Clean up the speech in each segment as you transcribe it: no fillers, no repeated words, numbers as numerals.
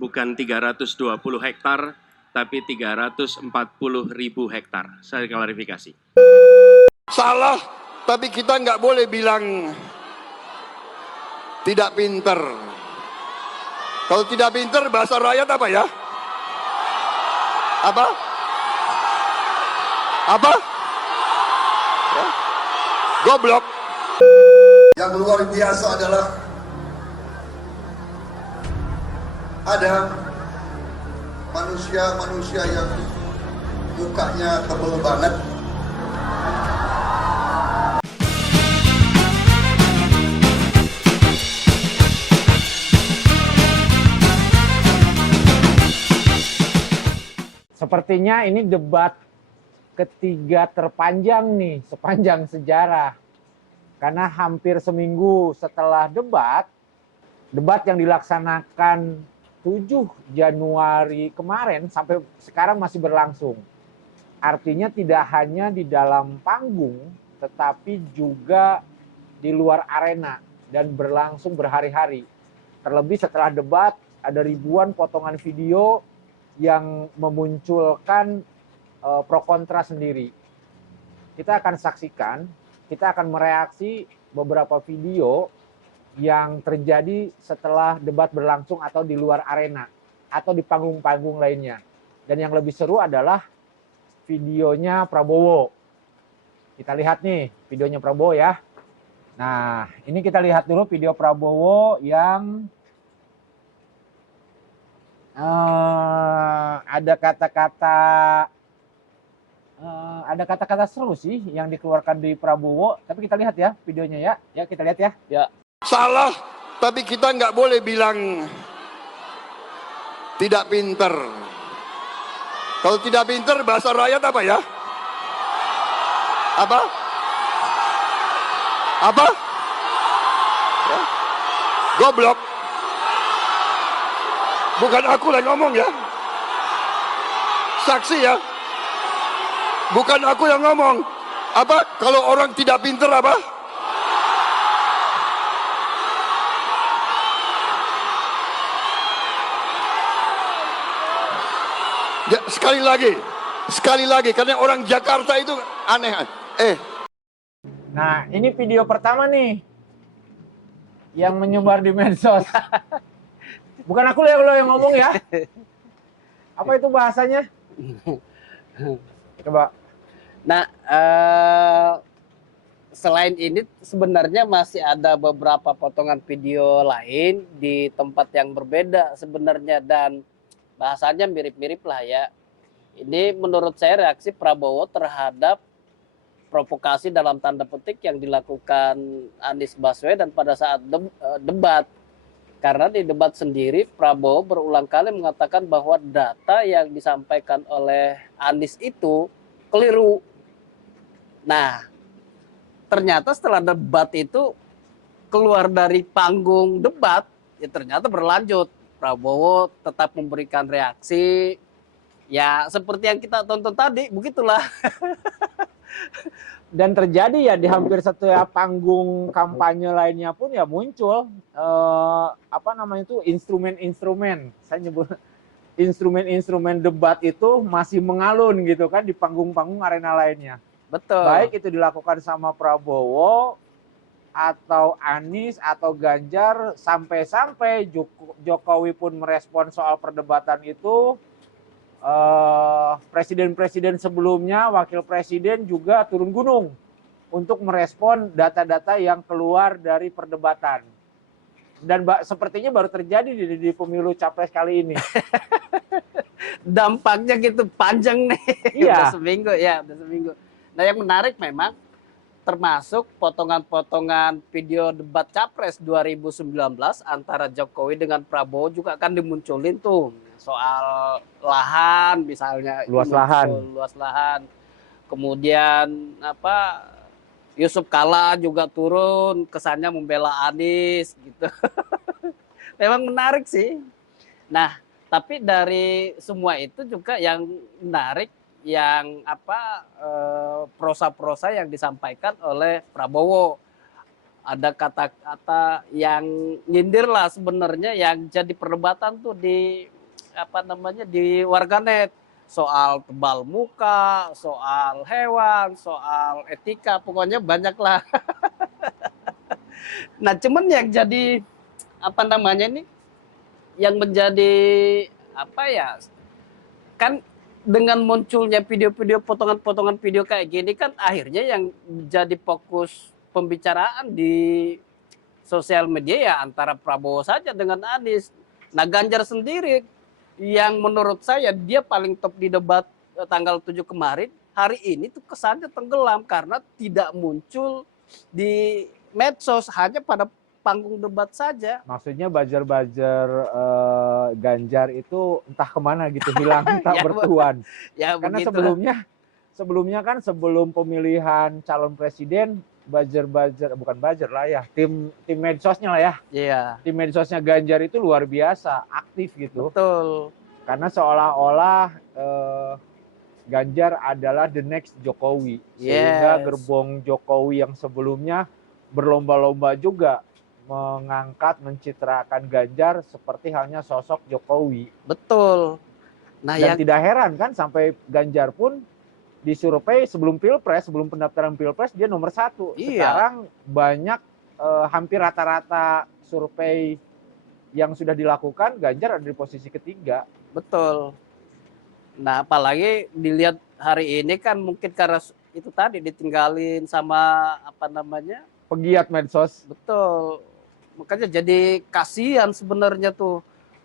bukan 320 hektar, tapi 340.000 hektar. Saya klarifikasi. Salah, tapi kita nggak boleh bilang tidak pinter. Kalau tidak pinter, bahasa rakyat apa ya? Apa? Apa? Ya? Goblok. Yang luar biasa adalah ada manusia-manusia yang mukanya tebel banget. Sepertinya ini debat ketiga terpanjang nih sepanjang sejarah. Karena hampir seminggu setelah debat yang dilaksanakan 7 Januari kemarin sampai sekarang masih berlangsung. Artinya tidak hanya di dalam panggung, tetapi juga di luar arena dan berlangsung berhari-hari. Terlebih setelah debat ada ribuan potongan video yang memunculkan pro kontra sendiri. Kita akan saksikan, kita akan mereaksi beberapa video yang terjadi setelah debat berlangsung atau di luar arena atau di panggung-panggung lainnya. Dan yang lebih seru adalah videonya Prabowo. Kita lihat nih videonya Prabowo ya. Nah, ini kita lihat dulu video Prabowo yang ada kata-kata seru sih yang dikeluarkan di Prabowo. Tapi kita lihat ya videonya ya. Ya kita lihat ya. Ya. Salah, tapi kita nggak boleh bilang tidak pinter. Kalau tidak pinter, bahasa rakyat apa ya? Apa? Apa? Ya? Goblok. Bukan aku yang ngomong ya. Saksi ya. Bukan aku yang ngomong. Apa? Kalau orang tidak pinter apa? Ya, sekali lagi, karena orang Jakarta itu aneh. Nah, ini video pertama nih yang menyebar di medsos. Bukan aku lo yang ngomong ya. Apa itu bahasanya? Coba. Nah, selain ini sebenarnya masih ada beberapa potongan video lain di tempat yang berbeda sebenarnya dan bahasanya mirip-mirip lah ya. Ini menurut saya reaksi Prabowo terhadap provokasi dalam tanda petik yang dilakukan Anies Baswedan pada saat debat. Karena di debat sendiri Prabowo berulang kali mengatakan bahwa data yang disampaikan oleh Anies itu keliru. Nah, ternyata setelah debat itu keluar dari panggung debat, ya ternyata berlanjut. Prabowo tetap memberikan reaksi, ya seperti yang kita tonton tadi, begitulah. Dan terjadi ya di hampir setiap panggung kampanye lainnya pun ya muncul instrumen-instrumen. Saya nyebut instrumen-instrumen debat itu masih mengalun gitu kan di panggung-panggung arena lainnya. Betul. Baik itu dilakukan sama Prabowo atau Anies atau Ganjar, sampai-sampai Jokowi pun merespon soal perdebatan itu. Presiden-presiden sebelumnya, wakil presiden juga turun gunung untuk merespon data-data yang keluar dari perdebatan. Dan sepertinya baru terjadi di pemilu capres kali ini. Dampaknya gitu panjang nih. Iya. Udah seminggu. Nah, yang menarik memang termasuk potongan-potongan video debat Capres 2019 antara Jokowi dengan Prabowo juga akan dimunculin tuh. Soal lahan misalnya. Luas lahan. Kemudian Yusuf Kalla juga turun, kesannya membela Anies gitu. Memang menarik sih. Nah, tapi dari semua itu juga yang menarik yang prosa-prosa yang disampaikan oleh Prabowo. ada kata-kata yang nyindir lah sebenarnya yang jadi perdebatan tuh di apa namanya di warganet soal tebal muka, soal hewan, soal etika, pokoknya banyak lah. Nah, cuman yang jadi apa namanya ini yang menjadi apa ya? Kan dengan munculnya video-video potongan-potongan video kayak gini kan akhirnya yang jadi fokus pembicaraan di sosial media ya antara Prabowo saja dengan Anies. Nah, Ganjar sendiri yang menurut saya dia paling top di debat tanggal 7 kemarin, hari ini tuh kesannya tenggelam karena tidak muncul di medsos, hanya pada panggung debat saja. Maksudnya buzzer-buzzer Ganjar itu entah kemana gitu, hilang tak Ya, bertuan. Ya Karena begitu. sebelumnya kan sebelum pemilihan calon presiden, buzzer bukan buzzer lah ya, tim medsosnya lah ya. Iya, Tim medsosnya Ganjar itu luar biasa aktif gitu. betul. Karena seolah-olah Ganjar adalah the next Jokowi. Sehingga Yes. gerbong Jokowi yang sebelumnya berlomba-lomba juga mengangkat, mencitrakan Ganjar seperti halnya sosok Jokowi. Betul. Nah, Dan yang tidak heran kan sampai Ganjar pun disurvei sebelum Pilpres, sebelum pendaftaran Pilpres dia nomor 1. Iya. Sekarang banyak hampir rata-rata survei yang sudah dilakukan Ganjar ada di posisi ketiga. betul. Nah, apalagi dilihat hari ini kan mungkin karena itu tadi ditinggalin sama apa namanya? Pegiat medsos. Betul. Makanya jadi kasihan sebenarnya tuh.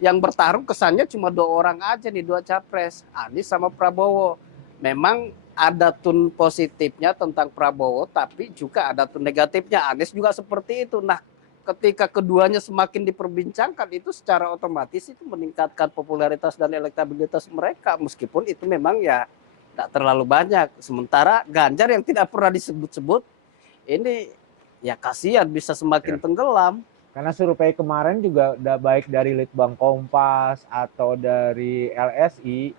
Yang bertarung kesannya cuma 2 orang aja nih, 2 capres, Anies sama Prabowo. Memang ada tone positifnya tentang Prabowo, tapi juga ada tone negatifnya. Anies juga seperti itu. Nah, ketika keduanya semakin diperbincangkan, itu secara otomatis itu meningkatkan popularitas dan elektabilitas mereka. Meskipun itu memang ya tidak terlalu banyak. Sementara Ganjar yang tidak pernah disebut-sebut, ini ya kasihan bisa semakin tenggelam. Karena survei kemarin juga udah baik dari Litbang Kompas atau dari LSI,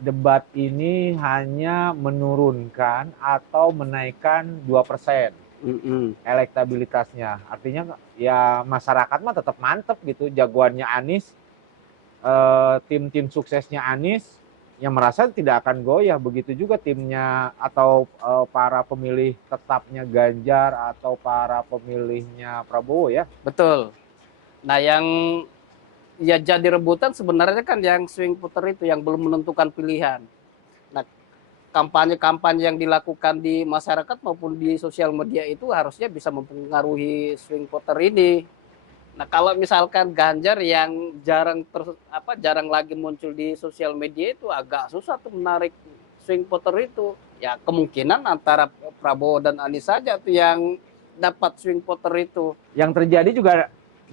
debat ini hanya menurunkan atau menaikkan 2% elektabilitasnya. Artinya ya masyarakat mah tetap mantep gitu, jagoannya Anies, tim-tim suksesnya Anies yang merasa tidak akan goyah. Begitu juga timnya atau para pemilih tetapnya Ganjar atau para pemilihnya Prabowo ya. Betul. Nah, yang ya jadi rebutan sebenarnya kan yang swing voter itu yang belum menentukan pilihan. Nah, kampanye-kampanye yang dilakukan di masyarakat maupun di sosial media itu harusnya bisa mempengaruhi swing voter ini. Nah, kalau misalkan Ganjar yang jarang lagi muncul di sosial media itu agak susah tuh menarik swing voter itu. Ya kemungkinan antara Prabowo dan Anies saja tuh yang dapat swing voter itu. Yang terjadi juga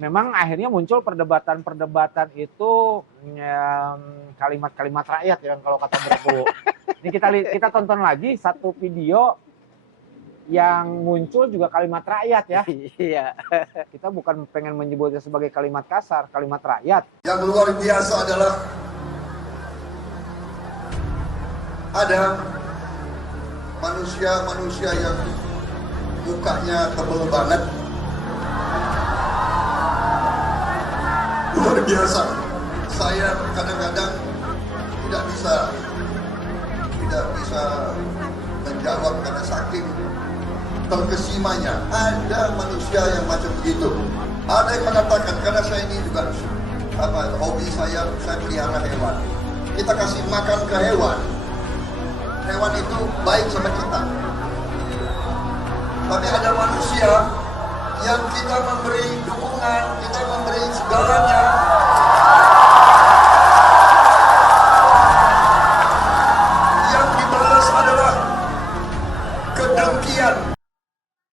memang akhirnya muncul perdebatan-perdebatan itu kalimat-kalimat rakyat yang kalau kata Prabowo. Ini kita tonton lagi satu video yang muncul juga kalimat rakyat ya. Iya. Kita bukan pengen menyebutnya sebagai kalimat kasar, kalimat rakyat. Yang luar biasa adalah ada manusia-manusia yang mukanya tebal banget. Luar biasa. Saya kadang-kadang tidak bisa menjawab karena saking terkesimanya. Ada manusia yang macam begitu. Ada yang mengatakan, karena saya ini juga hobi saya pelihara hewan. Kita kasih makan ke hewan. Hewan itu baik sama kita. Tapi ada manusia yang kita memberi dukungan, kita memberi segalanya. Yang dibalas adalah kedengkian.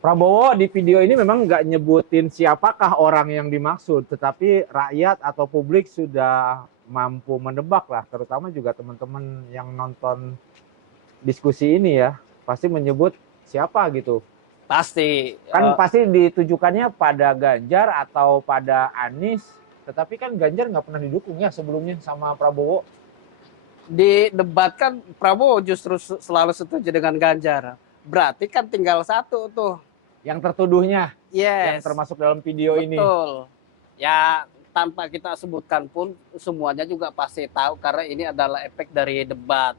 Prabowo di video ini memang nggak nyebutin siapakah orang yang dimaksud, tetapi rakyat atau publik sudah mampu menebak lah, terutama juga teman-teman yang nonton diskusi ini ya, pasti menyebut siapa gitu. Pasti. Kan pasti ditujukannya pada Ganjar atau pada Anies, tetapi kan Ganjar nggak pernah didukung ya sebelumnya sama Prabowo. Di debat kan Prabowo justru selalu setuju dengan Ganjar. Berarti kan tinggal satu tuh. Yang tertuduhnya, yang Yes, termasuk dalam video ini. betul. Ya, tanpa kita sebutkan pun semuanya juga pasti tahu karena ini adalah efek dari debat,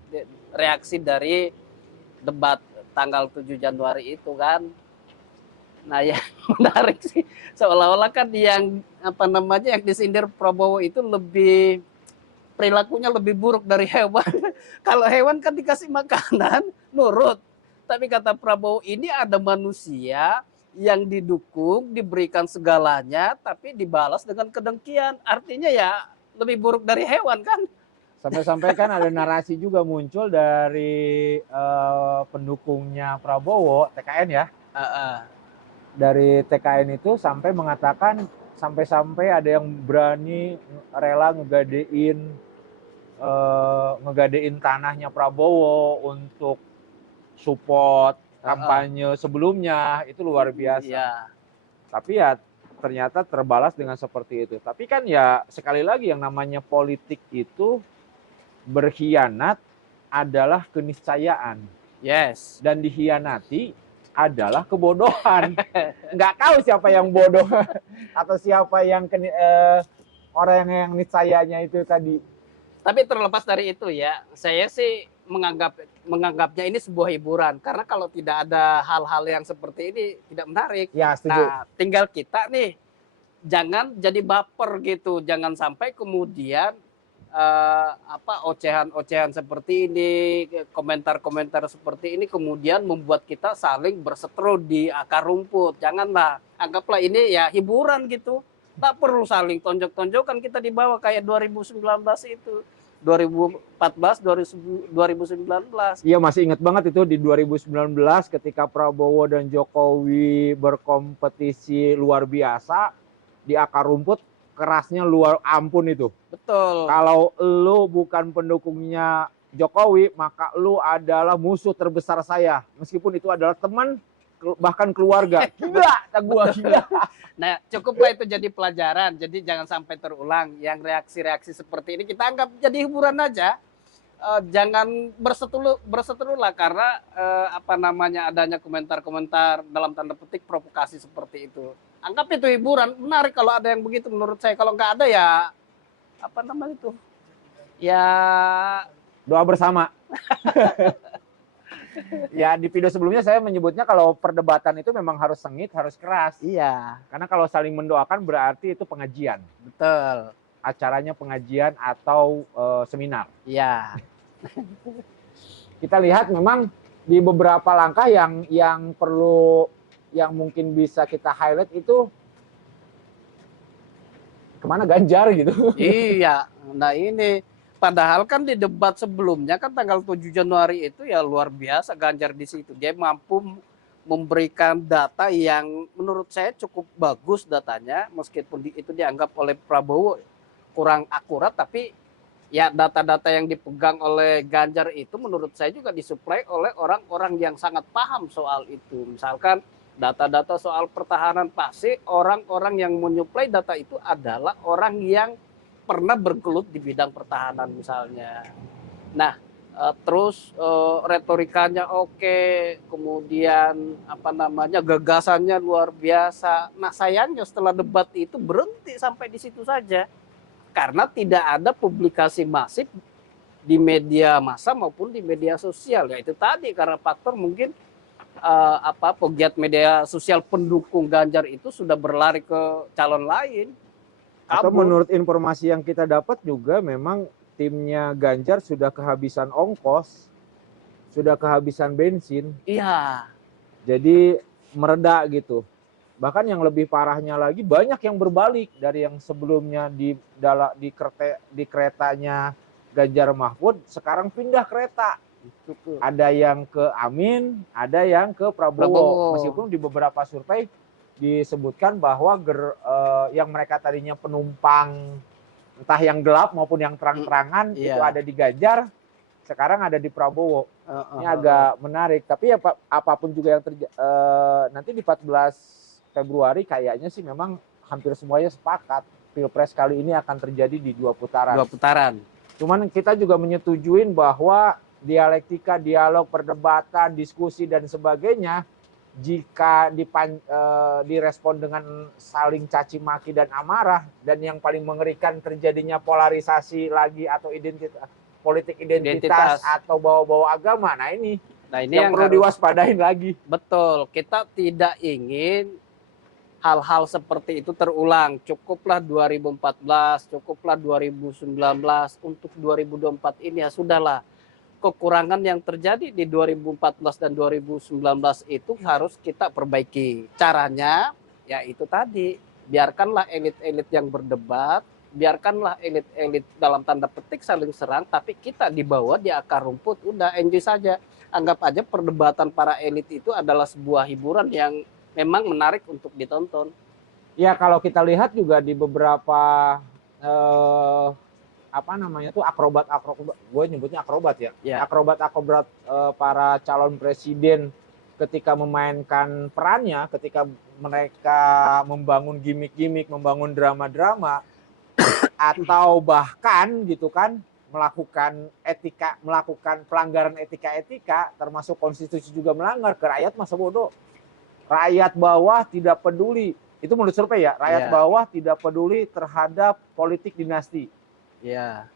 reaksi dari debat tanggal 7 Januari itu kan. Nah, yang menarik sih seolah-olah kan yang apa namanya yang disindir Prabowo itu lebih perilakunya lebih buruk dari hewan. Kalau hewan kan dikasih makanan nurut. Tapi kata Prabowo ini ada manusia yang didukung, diberikan segalanya tapi dibalas dengan kedengkian. Artinya ya lebih buruk dari hewan kan? Sampai-sampai kan ada narasi juga muncul dari pendukungnya Prabowo, TKN ya. Dari TKN itu sampai mengatakan sampai-sampai ada yang berani rela ngegadein tanahnya Prabowo untuk support kampanye sebelumnya. Itu luar biasa. Iya. Tapi ya ternyata terbalas dengan seperti itu. Tapi kan ya sekali lagi yang namanya politik itu berkhianat adalah keniscayaan. Yes. Dan dikhianati adalah kebodohan. Nggak tahu siapa yang bodoh atau siapa yang orang yang niscayanya itu tadi. Tapi terlepas dari itu ya, saya sih menganggapnya ini sebuah hiburan karena kalau tidak ada hal-hal yang seperti ini tidak menarik. Ya, setuju. Nah, tinggal kita nih jangan jadi baper gitu, jangan sampai kemudian ocehan-ocehan seperti ini, komentar-komentar seperti ini kemudian membuat kita saling berseteru di akar rumput. Janganlah, anggaplah ini ya hiburan gitu. Tak perlu saling tonjok-tonjokan kita dibawa kayak 2019 itu. 2014, 2019. Iya, masih ingat banget itu di 2019 ketika Prabowo dan Jokowi berkompetisi luar biasa di akar rumput, kerasnya luar ampun itu. Betul. Kalau lu bukan pendukungnya Jokowi, maka lu adalah musuh terbesar saya. Meskipun itu adalah teman, bahkan keluarga. Gila, gua gila. Nah, cukuplah itu jadi pelajaran. Jadi jangan sampai terulang. Yang reaksi-reaksi seperti ini kita anggap jadi hiburan aja. Jangan berseteru lah karena adanya komentar-komentar dalam tanda petik provokasi seperti itu. Anggap itu hiburan, menarik kalau ada yang begitu menurut saya. Kalau nggak ada ya ya doa bersama. Ya, di video sebelumnya saya menyebutnya kalau perdebatan itu memang harus sengit, harus keras. Iya. Karena kalau saling mendoakan berarti itu pengajian. Betul. Acaranya pengajian atau seminar. Iya. Kita lihat memang di beberapa langkah yang perlu, yang mungkin bisa kita highlight itu kemana Ganjar gitu. Iya. Nah ini padahal kan di debat sebelumnya kan tanggal 7 Januari itu ya luar biasa Ganjar di situ. Dia mampu memberikan data yang menurut saya cukup bagus datanya, meskipun itu dianggap oleh Prabowo kurang akurat, tapi ya data-data yang dipegang oleh Ganjar itu menurut saya juga disuplai oleh orang-orang yang sangat paham soal itu. Misalkan data-data soal pertahanan, pasti orang-orang yang menyuplai data itu adalah orang yang pernah bergelut di bidang pertahanan misalnya. Nah, terus retorikanya oke, kemudian gagasannya luar biasa. Nah, sayangnya setelah debat itu berhenti sampai di situ saja. Karena tidak ada publikasi masif di media massa maupun di media sosial. Ya itu tadi karena faktor mungkin pegiat media sosial pendukung Ganjar itu sudah berlari ke calon lain. Atau menurut informasi yang kita dapat juga memang timnya Ganjar sudah kehabisan ongkos, sudah kehabisan bensin. Iya. Jadi mereda gitu. Bahkan yang lebih parahnya lagi banyak yang berbalik dari yang sebelumnya di keretanya Ganjar Mahfud sekarang pindah kereta. Ada yang ke Amin, ada yang ke Prabowo. Meskipun di beberapa survei disebutkan bahwa yang mereka tadinya penumpang entah yang gelap maupun yang terang-terangan itu ada di Ganjar, sekarang ada di Prabowo. Ini agak menarik. Tapi ya apapun juga yang nanti di 14 Februari kayaknya sih memang hampir semuanya sepakat Pilpres kali ini akan terjadi di 2 putaran. 2 putaran. Cuman kita juga menyetujuin bahwa dialektika, dialog, perdebatan, diskusi dan sebagainya jika direspon dengan saling caci maki dan amarah, dan yang paling mengerikan terjadinya polarisasi lagi atau politik identitas atau bawa-bawa agama. Nah ini yang perlu diwaspadain lagi. Betul, kita tidak ingin hal-hal seperti itu terulang. Cukuplah 2014, cukuplah 2019, untuk 2024 ini ya sudahlah. Kekurangan yang terjadi di 2014 dan 2019 itu harus kita perbaiki. Caranya ya itu tadi, biarkanlah elit-elit yang berdebat, biarkanlah elit-elit dalam tanda petik saling serang, tapi kita di bawah di akar rumput udah enjoy saja. Anggap aja perdebatan para elit itu adalah sebuah hiburan yang memang menarik untuk ditonton. Ya kalau kita lihat juga di beberapa akrobat, gue nyebutnya akrobat ya. Akrobat para calon presiden ketika memainkan perannya, ketika mereka membangun gimmick-gimmick, membangun drama-drama, atau bahkan gitu kan melakukan pelanggaran etika, termasuk konstitusi juga melanggar, ke rakyat masa bodoh. Rakyat bawah tidak peduli. Itu menurut survei ya, rakyat bawah tidak peduli terhadap politik dinasti.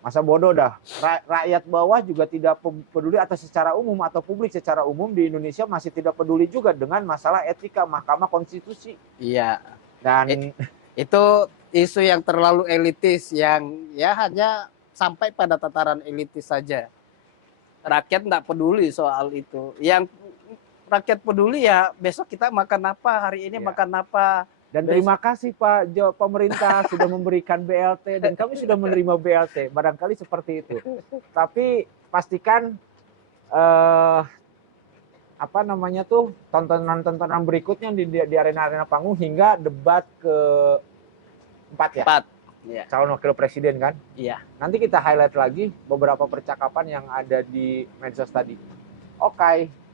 Masa bodoh dah. Rakyat bawah juga tidak peduli, atau secara umum atau publik secara umum di Indonesia masih tidak peduli juga dengan masalah etika Mahkamah Konstitusi. Dan itu isu yang terlalu elitis, yang ya hanya sampai pada tataran elitis saja. Rakyat nggak peduli soal itu. Yang rakyat peduli ya besok kita makan apa, hari ini makan apa. Dan terima kasih Pak pemerintah sudah memberikan BLT dan kami sudah menerima BLT. Barangkali seperti itu. Tapi pastikan tontonan berikutnya di arena-arena panggung hingga debat ke-4 ya. Calon wakil presiden kan. Nanti kita highlight lagi beberapa percakapan yang ada di medsos tadi. Oke.